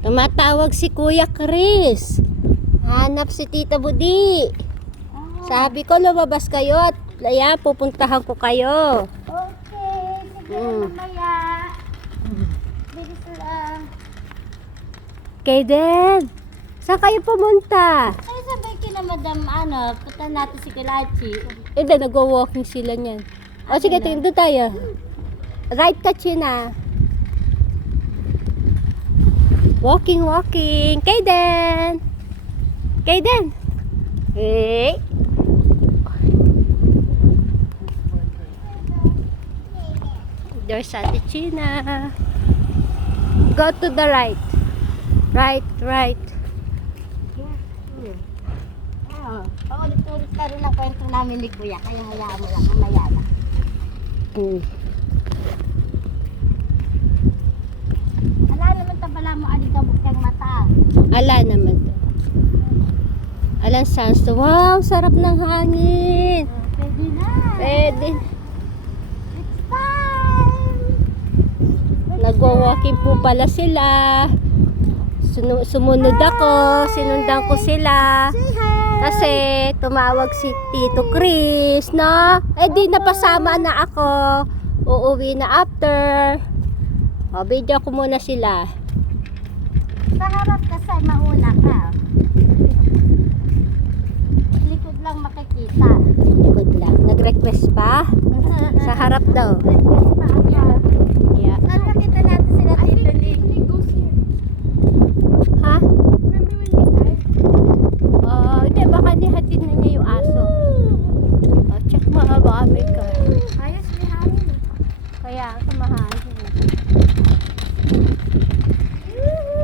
Tumatawag si Kuya Chris. Hanap si Tita Budi. Sabi ko lumabas kayo at ayan, pupuntahan ko kayo. Okay, sige mamaya. Bilis lang. Kaden, saan kayo pumunta? Ay, sabay kina Madam, punta natin si Kilachi. Hindi, nag-walking sila niyan. O sige, doon tayo. Right ka, China. Walking. Kaden! Kaden! Hey! There's Ate China. Go to the right. Right. Paulit-ulit ka rin ang kwento namin ni Kuya, kaya hayaan mo lang, mamaya na. Ala naman tabala mo, alikabok kang mata. Ala naman to. Alan Sands. Wow, sarap ng hangin. Pwede na. Pwede. It's time. Nagwa-walking po pala sila. Sumunod ako. Sinundan ko sila. Say hi. Kasi tumawag si Tito Chris, no? Eh di napasama na ako. Uuwi na after. O, video ko muna sila. Sa harap kasi mauna ka. Likod lang makikita. Good lang. Nag-request pa? Sa harap daw. Request pa ako. Yeah. Saan makita natin sila Tito Lee? Ha? Hindi, baka nihatid na niya yung aso. Check mo, baka may car. Ayos, may hangin. Kaya, samahan.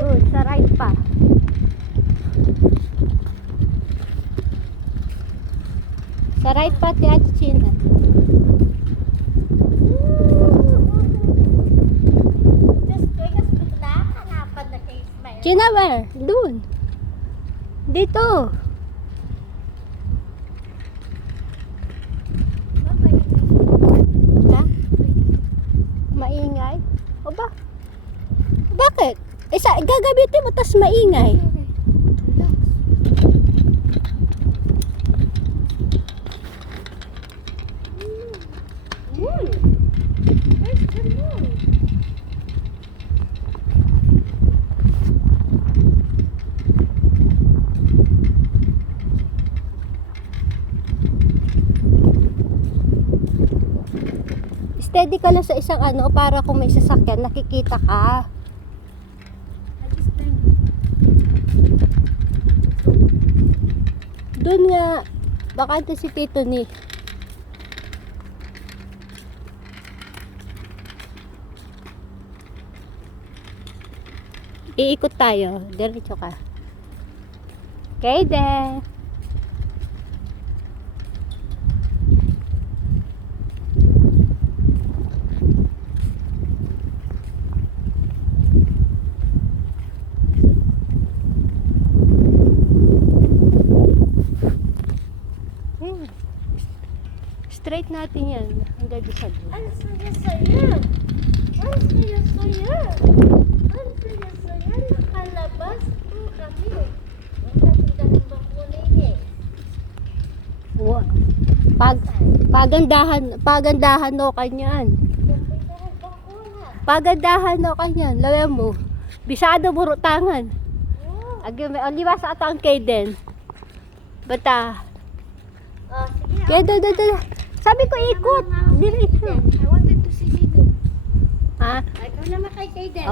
Doon, sa right pa. Sa right pa, Ate China. Just because na, hanapan na kay Ismael. China, where? Doon. Dito. Ha? Maingay? O ba? Bakit? Gagamitin mo tas maingay. Steady ka lang sa isang para kung may sasakyan, nakikita ka. Doon nga, bakante si Tito ni. Iikot tayo, diretso ka. Okay, then. Straight natin yan. Hanggang doon sa doon. Ang saya-saya. Ang saya-saya. Ang saya-saya. Nakalabas po kami. Ang katindahan bakunin eh. Wow. Pagandahan no kanyan. Katindahan bakuna. Pagandahan no kanyan. Lawin mo. Bisado burutangan. Oh. Agi may oliwas at ang Kaden. Bata. Oh, sige. Kaden. Sabi ko ikot. Diretso. I wanted to see Kaden. Ha? Ikaw naman kay Kaden.